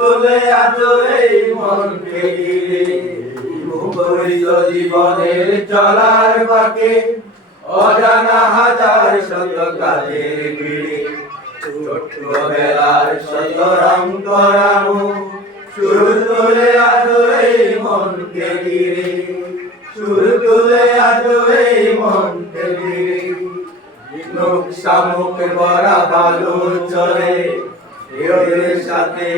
তোলে আজ এই মনকে মুখরিত জীবনের চলার বাকে অজানা হাজার শত কাজের ভিড়ে ছোট্ট বেলার শত রং করামু সুর তোলে আজ এই মনকে সুর তোলে আজ এই মনকে ঘিরে লোক শামুক বড়া ভালো চলে এর সাথে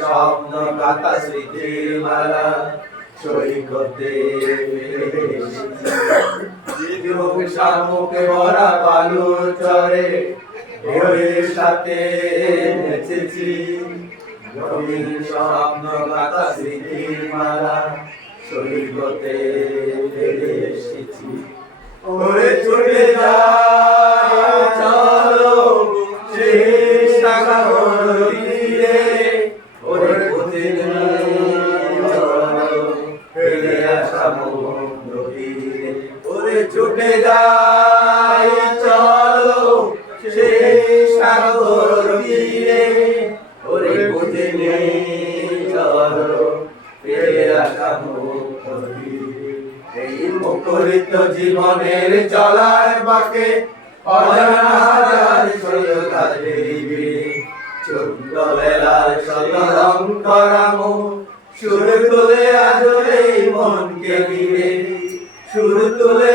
স্বপ্ন কাতা স্মৃতির মালা। সৈকতে শামুক বড়া ভালো চলে সাথে নেচেছি স্বপ্ন কাতা স্মৃতির মালা। সৈকতে যাই চলো সেই সাগর তীরে। ওরে প্রতিদিন চলো ফেলে আসা এই মুখরিত জীবনের চলার বাকে অজানা হাজার ভিড়ে ছোট্ট বেলার শত রং করামো সুর তুলে আজ এই মনকে ঘিরে সুর তুলে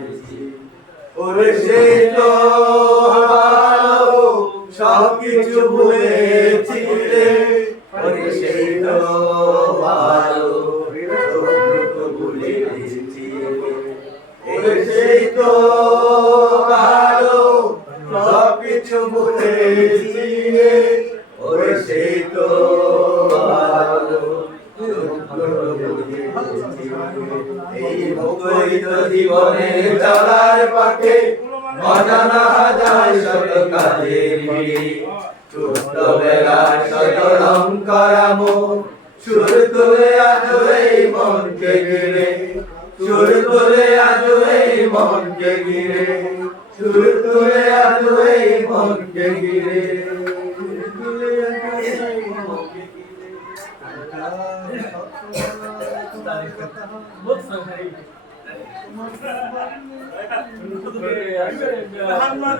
ওরে সেই তো ভালো সবকিছু ভুলেছিলে ওরে সেই তো এই মুখরিত জীবনের চলার পথে অজানা হাজার শত কাজের ভিড়ে ছোট্ট বেলার শত রং করামো সুর তুলে আজ এই মনকে ঘিরে। সুর তুলে আজ এই মনকে ঘিরে। সুর তুলে আজ এই মনকে ঘিরে সুর তুলে আজ এই মনকে ঘিরে। Muhammad